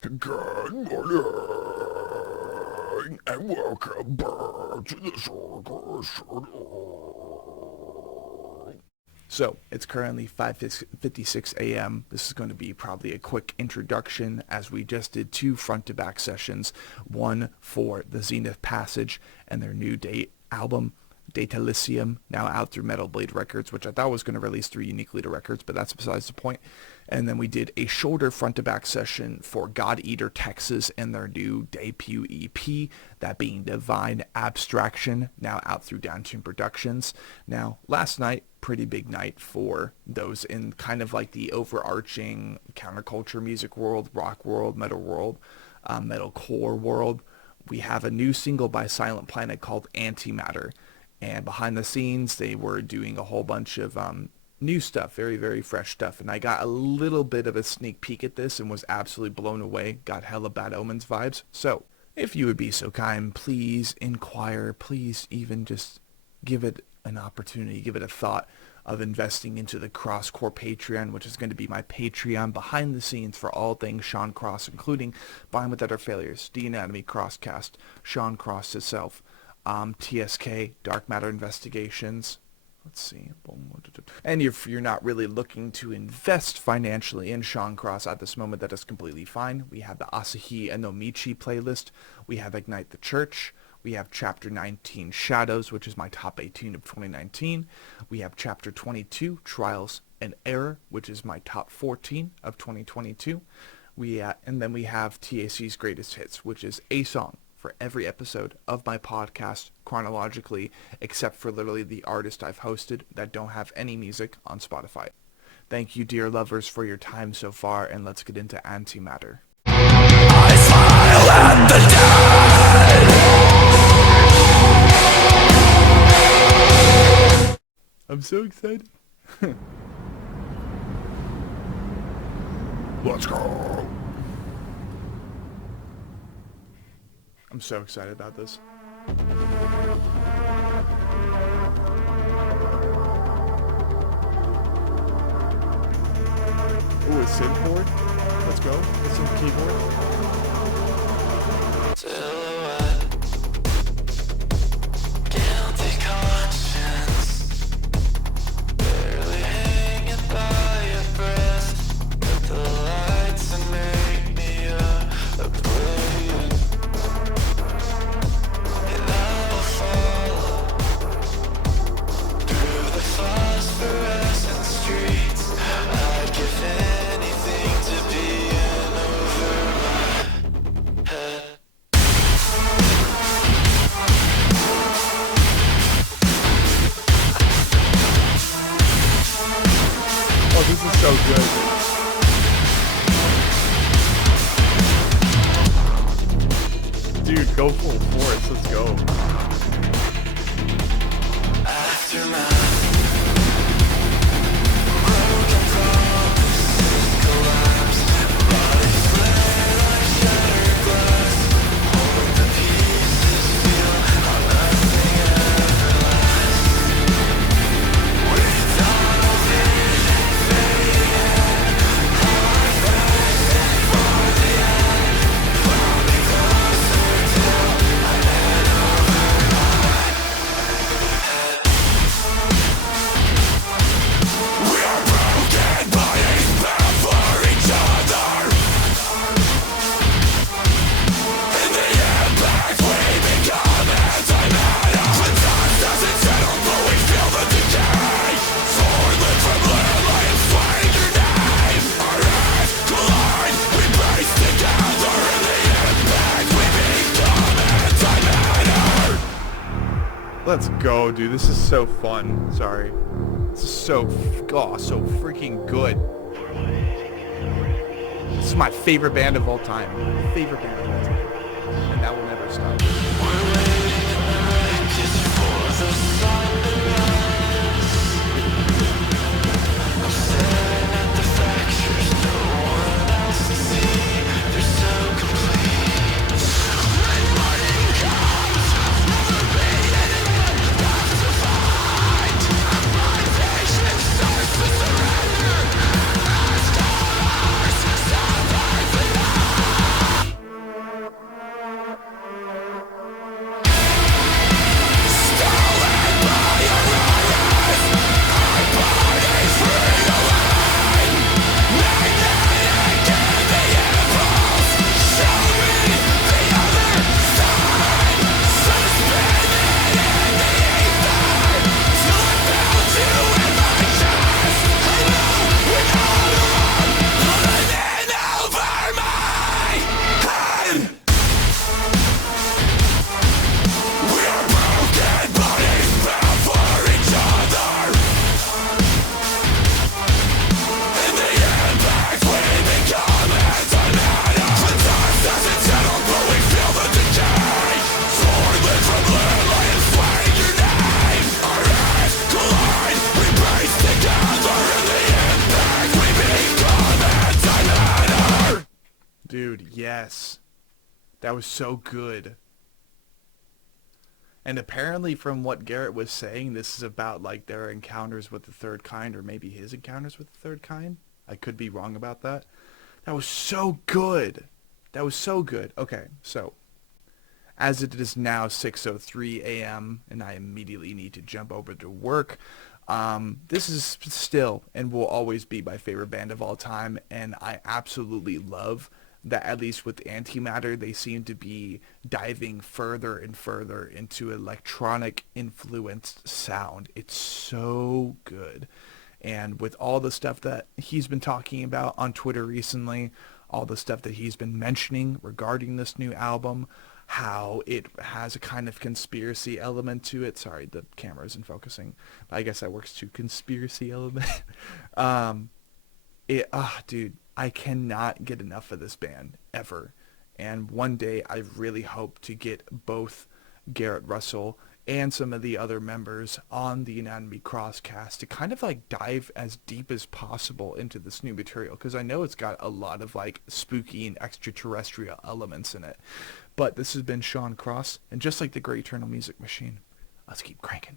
Good morning and welcome back to the Circus. So it's currently 5:56 a.m. This is going to be probably a quick introduction, as we just did 2 front-to-back sessions, one for the Zenith Passage and their new album, Data Lyceum, now out through Metal Blade Records, which I thought was going to release through Uniquely Records, but that's besides the point. And then we did a shorter front-to-back session for GodEater Texas and their new debut EP, that being Divine Abstraction, now out through Downtune Productions. Now, last night, pretty big night for those in kind of like the overarching counterculture music world, rock world, metalcore world. We have a new single by Silent Planet called Antimatter. And behind the scenes, they were doing a whole bunch of new stuff, very, very fresh stuff. And I got a little bit of a sneak peek at this and was absolutely blown away. Got hella Bad Omens vibes. So, if you would be so kind, please inquire, please even just give it an opportunity, give it a thought of investing into the Crosscore Patreon, which is going to be my Patreon behind the scenes for all things Sean Cross, including Buying With Utter Failures, The Anatomy Crosscast, Sean Cross itself, TSK, Dark Matter Investigations. Let's see. And if you're not really looking to invest financially in Sean Cross at this moment, that is completely fine. We have the Asahi and Nomichi playlist. We have Ignite the Church. We have Chapter 19, Shadows, which is my top 18 of 2019. We have Chapter 22, Trials and Error, which is my top 14 of 2022. And then we have TAC's Greatest Hits, which is a song for every episode of my podcast chronologically, except for literally the artist I've hosted that don't have any music on Spotify. Thank you, dear lovers, for your time so far, and let's get into Antimatter. I smile at the dead. I'm so excited. Let's go. I'm so excited about this. Ooh, a synth board? Let's go. A synth keyboard. Silhouette. Guilty conscience. Barely hanging by your breath. Let the lights and make me a play. Phosphorescent streets, I'd give anything to be in over my head. Oh, this is so good. Dude, go full force, let's go. Aftermath. Let's go, dude. This is so fun. Sorry. This is so freaking good. This is my favorite band of all time. Favorite band of all time. And that will never stop. Yes. That was so good. And apparently from what Garrett was saying, this is about like their encounters with the third kind, or maybe his encounters with the third kind. I could be wrong about that. That was so good. That was so good. Okay, so as it is now 6:03 a.m. and I immediately need to jump over to work, this is still and will always be my favorite band of all time, and I absolutely love that at least with Antimatter, they seem to be diving further and further into electronic influenced sound. It's so good. And with all the stuff that he's been talking about on Twitter recently, all the stuff that he's been mentioning regarding this new album, how it has a kind of conspiracy element to it. Sorry, the camera isn't focusing. I guess that works too. Conspiracy element. um, dude, I cannot get enough of this band ever. And one day I really hope to get both Garrett Russell and some of the other members on the Anatomy Crosscast to kind of like dive as deep as possible into this new material, because I know it's got a lot of like spooky and extraterrestrial elements in it. But this has been Sean Cross, and just like the Great Eternal Music Machine, let's keep cranking.